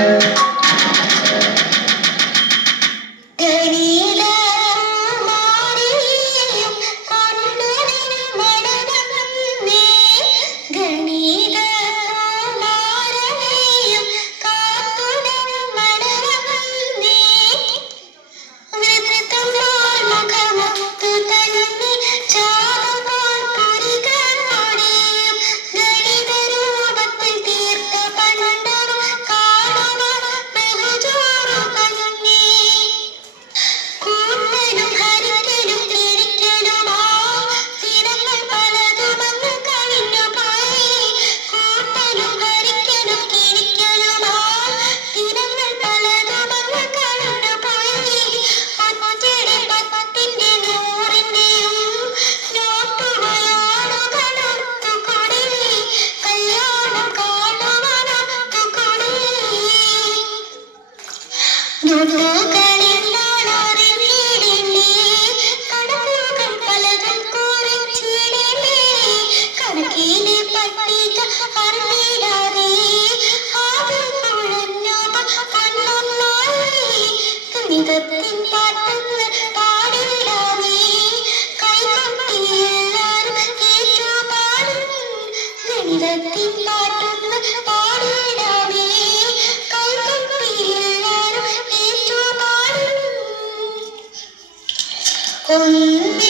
Thank Nagaka. Mm-hmm.